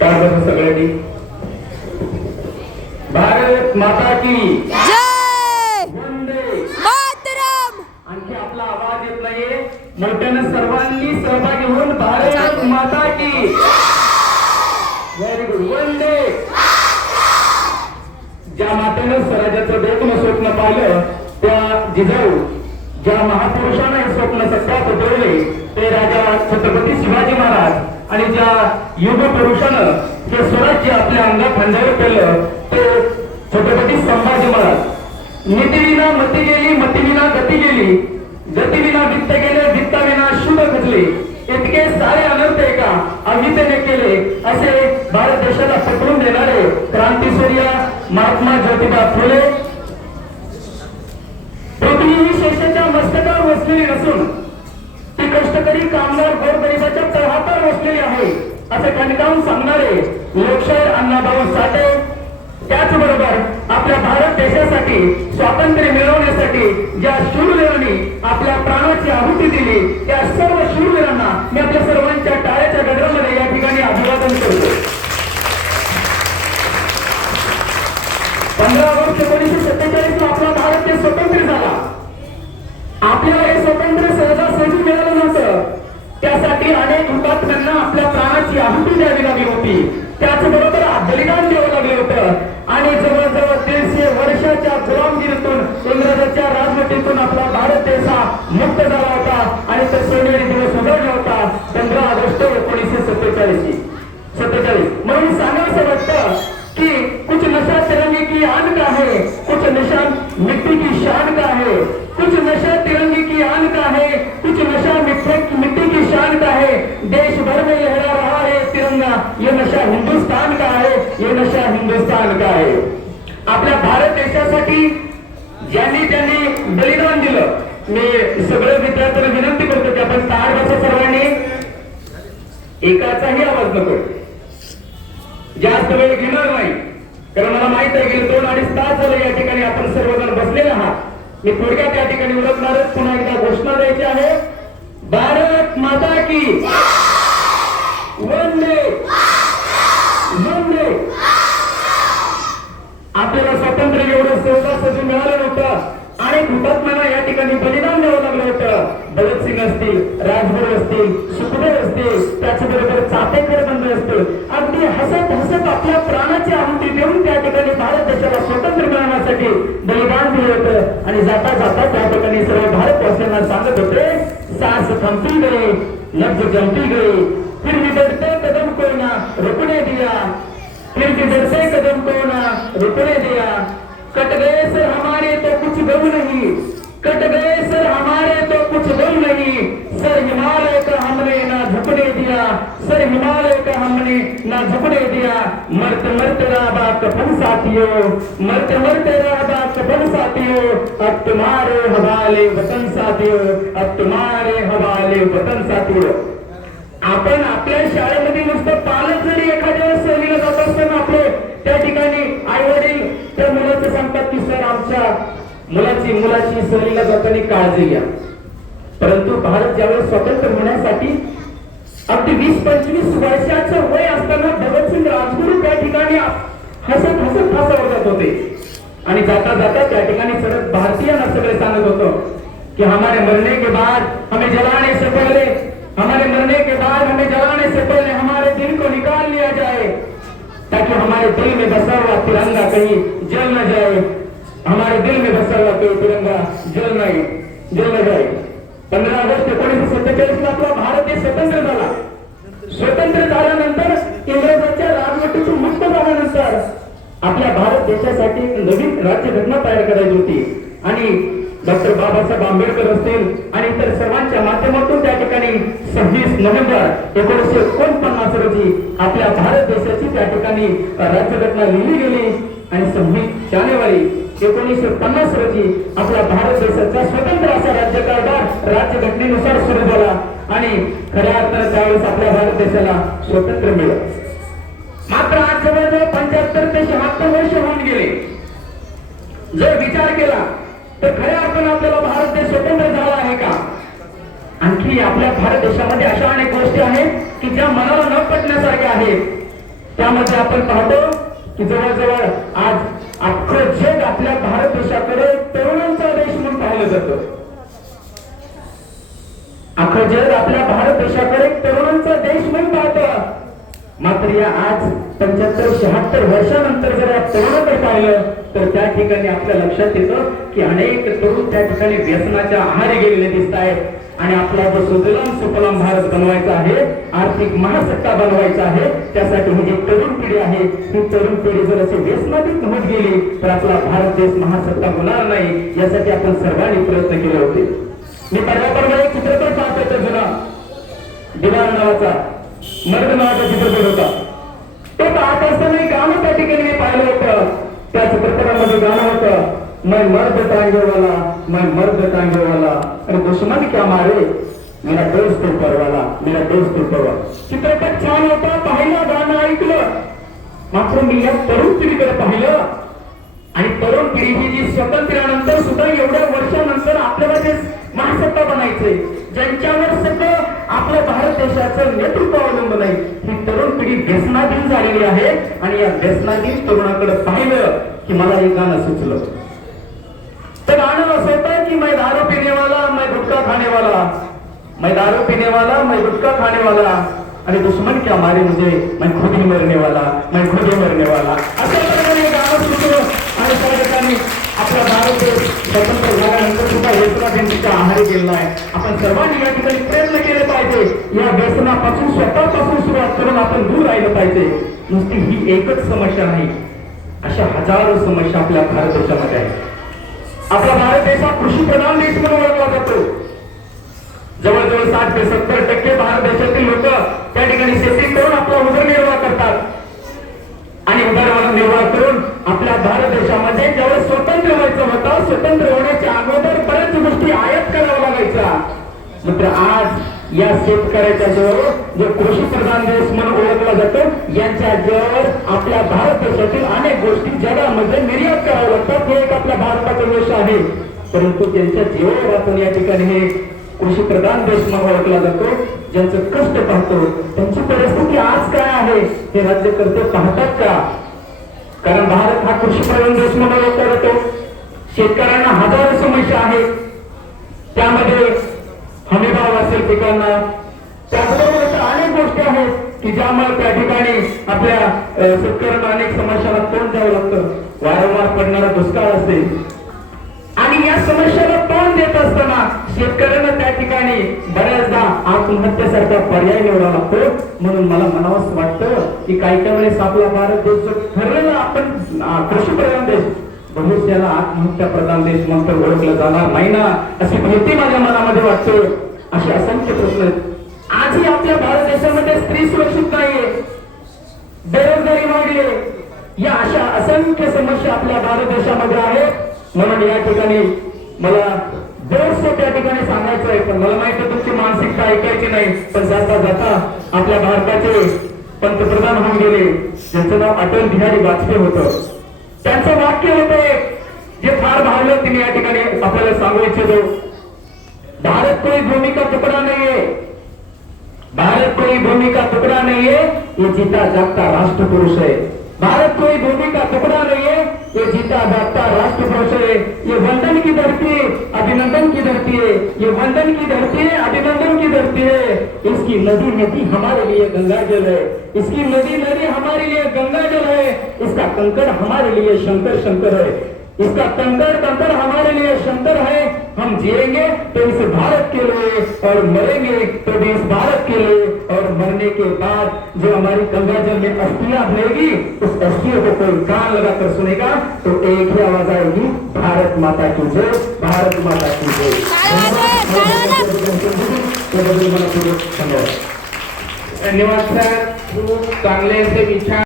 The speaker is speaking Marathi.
सगळ्यांनी भारत माता की जय वंदे मातरम. आणखी आपला आवाज येत नाहीये मोठ्यानं सर्वांनी सहभागी होऊन भारत माता की व्हेरी गुड वंदे. ज्या मातेनं स्वराज्याचं बेतन स्वप्न पाहिलं त्या जिजाऊ ज्या महापुरुषानं हे स्वप्न सत्यात उतरवले ते राजा छत्रपती शिवाजी महाराज आणि ज्या युग पुरुषानं हे स्वराज्य आपल्या अंगात खांद्यावर केलं ते छत्रपती संभाजी महाराज. नीतीविना मती गेली, मतीविना गती गेली, गतीविना वित्त गेले, वित्ताविना शुभ खचले, इतके सारे अनर्थ एका अहितेने केले असे भारत देशाला पकडून देणारे क्रांतीसूर्य महात्मा ज्योतिबा फुले. पृथ्वी ही शेषाच्या मस्तकावर वसलेली नसून ती कष्टकरी कामगार गोरगरिबाच्या तळहातावर वसलेली आहे असे खणकावून सांगणारे लोकशाहीर अण्णाभाऊ साठे. त्याचबरोबर आपल्या भारत देशासाठी स्वातंत्र्य मिळवण्यासाठी ज्या शूरवीरांनी आपल्या प्राणाची आहुती दिली त्या सर्व शूरवीरांना मी आपल्या सर्वांच्या टाळ्याच्या गजरामध्ये या ठिकाणी अभिवादन करतो. 15 ऑगस्ट 1947 आपला भारत देश स्वतंत्र झाला. आपल्याला हे स्वातंत्र्य सहजासहजी मिळालं नव्हतं. त्यासाठी अनेक हुतात्म्यांना आपल्या प्राणाची आहुती द्यावी लागली होती. त्याचबरोबर बलिदान द्यावं लागलं होतं आणि जवळजवळ 150 वर्षाच्या गुलामगिरीतून इंग्रजांच्या राजवटीतून आपला भारत देश हा मुक्त झाला होता आणि तो सोनेरी दिवस उजाडला होता 15 ऑगस्ट 1947. म्हणून सांगायचं वाटतं कि कुछ नशा तिरंगे की आन का है, कुछ नशा मिट्टी की शान का है, कुछ नशा तिरंगे की आन का है, कुछ नशा मिट्टी की शान का है, देश भर में लहरा रहा है तिरंगा, ये नशा हिंदुस्तान का है, ये नशा हिंदुस्तान का है. आपल्या भारत देशासाठी ज्यांनी ज्यांनी बलिदान दिलं मी सगळे विद्यार्थ्यांना विनंती करतो की आपण ताड बसा सर्वांनी, एकाचाही आवाज नको, जास्त वेळ घेणार नाही कारण मला माहित आहे की 2-2.5 तास झाले या ठिकाणी आपण सर्वजण बसलेले आहात. मी थोडक्यात या ठिकाणी उरकणारच पुन्हा एकदा घोषणा द्यायची आहे. भारत माता की वंदे वंदे. आपल्याला स्वातंत्र्य एवढं सहजासहजी मिळालं नव्हतं. अनेक हुतात्म्यांना या ठिकाणी बलिदान द्यावं लागलं होतं. भगतसिंग असतील, राजगुरू असतील, सुखदेव असतील, त्याचबरोबर चापेकर बंधू असतील, अगदी हसत हसत आपल्या प्राणाची आहुती देऊन त्या ठिकाणी भारत देशाला स्वातंत्र्य मिळवण्यासाठी बलिदान दिलं होतं. आणि जाता जाता त्या ठिकाणी सर्व भारतवासियांना सांगत होते, सांस थमती गई, नब्ज जमती गई, फिर भी बढ़ते कदम को ना रुकने दिया, फिर भी बढ़ते कदम को ना रुकने दिया, कट गए सर हमारे तो कुछ गम नहीं, कट गए सर हमारे तो कुछ गम नहीं, सर हिमालय का हमने ना झुकने दिया, सर हिमालय का हमने ना झुकने दिया, मरते मरते रहा कफन साथियों, मरते मरते रहा कफन साथियों, अब तुम्हारे हवाले वतन साथियों, अब तुम्हारे हवाले वतन साथियों. आपण आपल्या शाळेमध्ये नुसतं पालक जरी एखाद्या वेळेस सहलीला जात असताना आपले त्या ठिकाणी आई वडील त्या मुलाचं सांगतात की सर आमच्या मुलाची सहलीला जाताना काळजी घ्या. परंतु भारत ज्यावेळेस स्वतंत्र होण्यासाठी अगदी 20-25 वर्षाचं वय असताना भगतसिंग राजगुरू त्या ठिकाणी हसत हसत फासावर जात होते आणि जाता जाता त्या ठिकाणी सरळ भारतीयांना सगळे सांगत होतो की हमारे मरने के बाद हमें जलाने से पहले, हमारे मरने के बाद हमें जलाने से पहले हमारे दिल को निकाल लिया जाए ताकि हमारे दिल में बसा हुआ तिरंगा कहीं जल न जाए, हमारे दिल में बसा हुआ कोई तिरंगा जल न जाए. 15 ऑगस्ट 1947 आपला भारत देश स्वतंत्र झाला. स्वतंत्र झाल्यानंतर इंग्रजांच्या राजवटीतून मुक्त झाल्यानंतर आपल्या भारत देशासाठी एक नवीन राज्यघटना तयार करायची होती आणि डॉक्टर बाबासाहेब आंबेडकर असतील आणि इतर सर्वांच्या माध्यमातून त्या ठिकाणी 26 नोव्हेंबर 1949 रोजी आपल्या भारत देशाची त्या ठिकाणी राज्यघटना लिहिली गेली आणि 26 जानेवारी 1950 रोजी आपला भारत देशाचा स्वतंत्र असा राज्यकारभार राज्यघटनेनुसार सुरू झाला आणि खऱ्या अर्थानं त्यावेळेस आपल्या भारत देशाला स्वातंत्र्य मिळालं. मात्र आज जवळजवळ 75 ते 76 वर्ष होऊन गेले. जर विचार केला तर खऱ्या अर्थानं आपल्याला भारत देश स्वतंत्र झाला आहे का? आणखी आपल्या भारत देशामध्ये अशा अनेक गोष्टी आहेत की ज्या मनाला न पटण्यासारख्या आहेत. त्यामध्ये आपण पाहतो की जवळजवळ आज अख्खं जग आपल्या भारत देशाकडे तरुणांचा देश म्हणून पाहिलं जातं. अख्खं जग आपल्या भारत देशाकडे तरुणांचा देश म्हणून पाहतं. मात्र या आज 75-76 वर्षानंतर जर या तरुणाकडे पाहिलं तर त्या ठिकाणी आपल्या लक्षात येतं की अनेक तरुण त्या ठिकाणी व्यसनाच्या आहारी गेलेले दिसत आहेत. आणि आपला जो सुजलाम सुफलाम भारत बनवायचा आहे, आर्थिक महासत्ता बनवायचा आहे, त्यासाठी ही जी तरुण पिढी आहे, ही तरुण पिढी जर अशी व्यसनाधीन होत गेली तर आपला भारत देश महासत्ता होणार नाही. यासाठी आपण सर्वांनी प्रयत्न केले होते. मी परवा एक चित्रपट पाहत होतो जुना, दिवार नावाचा, मर्द नावाचा चित्रपट होता. तो पाहत असताना एक गाणं त्या ठिकाणी मी पाहिलं होतं. त्या चित्रपटामध्ये गाणं होतं, मैं मर्द टांगे वाला, मैं मर्द टांगे वाला, अरे दुश्मन क्या मारे, मेरा दोस्त ऊपर वाला, मेरा दोस्त ऊपर वाला. चित्रपट छान होता, पाहिलं, गाणं ऐकलं. मात्र मी या तरुण पिढीकडे पाहिलं आणि तरुण पिढी ही जी स्वातंत्र्यानंतर सुद्धा एवढ्या वर्षानंतर आपल्याला ते महासत्ता बनायचे, ज्यांच्यावर सगळं आपल्या भारत देशाचं नेतृत्व अवलंबून आहे, ही तरुण पिढी व्यसनाधीन झालेली आहे. आणि या व्यसनाधीन तरुणाकडे पाहिलं की मला एक गाणं सुचलं. तर गाणं असं होतं की मैं दारू पीने वाला, मैं गुटखा खाने वाला, मैं दारू पीने वाला, मैं गुटखा खाने वाला, आणि दुश्मन क्या मारे मुझे, मैं खुद ही मरने वाला, मैं खुद ही मरने वाला. अशा प्रकारे हे गाणं सुचलं. आणि त्या ठिकाणी आपला भारत देश स्वतंत्र झाल्यानंतर सुद्धा व्यसनाधीनतेच्या आहारी गेलेला आहे. आपण सर्वांनी या ठिकाणी प्रयत्न केले पाहिजे. या व्यसनापासून स्वतःपासून सुरुवात करून आपण दूर राहिलं पाहिजे. नुसती ही एकच समस्या नाही, अशा हजारो समस्या आपल्या भारत देशामध्ये आहेत. आपला भारत देश हा कृषी प्रधान देश म्हणून ओळखला जातो. जवळजवळ 60 ते 70% भारत देशातील लोक त्या ठिकाणी शेती करून आपला उदरनिर्वाह करतात. आणि उदरनिर्वाह करून आपल्या भारत देशामध्ये ज्यावेळेस स्वतंत्र व्हायचं होतं, स्वतंत्र होण्याच्या अगोदर बऱ्याच गोष्टी आयात कराव्या लागायच्या. मात्र आज या शेतकऱ्याच्या जवळ जो कृषी प्रधान देश म्हणून ओळखला जातो, यांच्या जवळ आपल्या भारत देशातील अनेक गोष्टी जगामध्ये निर्यात कराव्या लागतात. हे एक आपल्या भारताचा देश आहे. परंतु त्यांच्या जीवावर आपण या ठिकाणी हे कृषी प्रधान देश म्हणून ओळखला जातो. ज्यांचं कष्ट पाहतो, त्यांची परिस्थिती आज काय आहे हे राज्यकर्ते पाहतात का? कारण भारत हा कृषी प्रधान देश म्हणून ओळखला जातो. शेतकऱ्यांना हजारो समस्या आहेत. त्यामध्ये हमीभाव असेल पिकांना, त्याचबरोबर अनेक गोष्टी आहेत की ज्यामुळे त्या ठिकाणी आपल्या शेतकऱ्यांना अनेक समस्यांना तोंड द्यावं लागतं. वारंवार पडणारा दुष्काळ असेल आणि या समस्याला तोंड देत असताना शेतकऱ्यांना त्या ठिकाणी बऱ्याचदा आत्महत्येसारखा पर्याय निवडावा लागतो. म्हणून मला म्हणावंच वाटतं की काही वेळेस आपला भारत देश जो ठरलेला आपण कृषी प्रधान देश, भविष्याला आत्महत्या प्रधान देश म्हणून ओळखलं जाणार नाही ना, अशी भीती माझ्या मनामध्ये वाटते. असे असंख्य प्रश्न आहेत. आजही आपल्या भारत देशामध्ये स्त्री सुरक्षित नाहीये, बेरोजगारी वाढली, या अशा असंख्य समस्या आपल्या भारत देशामध्ये आहेत. म्हणून या ठिकाणी मला बरंचसं त्या ठिकाणी सांगायचं आहे, पण मला माहिती आहे तुमची मानसिकता ऐकायची नाही. पण जाता जाता आपल्या भारताचे पंतप्रधान होऊन गेले, ज्यांचं नाव अटल बिहारी वाजपेयी होतं. त्यांचं वाक्य होतं जे फार भावलं, तिने या ठिकाणी आपल्याला सांगू इच्छितो. भारत कोई भूमि का टुकड़ा नहीं है, भारत कोई भूमि का टुकड़ा नहीं है, ये जीता जागता राष्ट्र पुरुष है. भारत कोई भूमि का टुकड़ा नहीं है, ये जीता जागता राष्ट्र पुरुष है. ये वंदन की धरती है, अभिनंदन की धरती है. ये वंदन की धरती है, अभिनंदन की धरती है. इसकी नदी नदी हमारे लिए गंगा जल है, इसकी नदी नदी हमारे लिए गंगा जल है. इसका कंकड़ हमारे लिए शंकर शंकर है, इसका कंकड़ कंकड़ हमारे लिए शंकर है. हम जिएंगे तो इस भारत के लिए और मरेंगे तो भी इस भारत के लिए. और मरने के बाद जो हमारी गंगा जल में अस्थियां बहेगी, उस अस्थियों को कोई कान लगाकर सुनेगा तो एक ही आवाज आएगी, भारत माता की जय, भारत माता की जय. धन्यवाद सर, खूप चांगले असे विचार.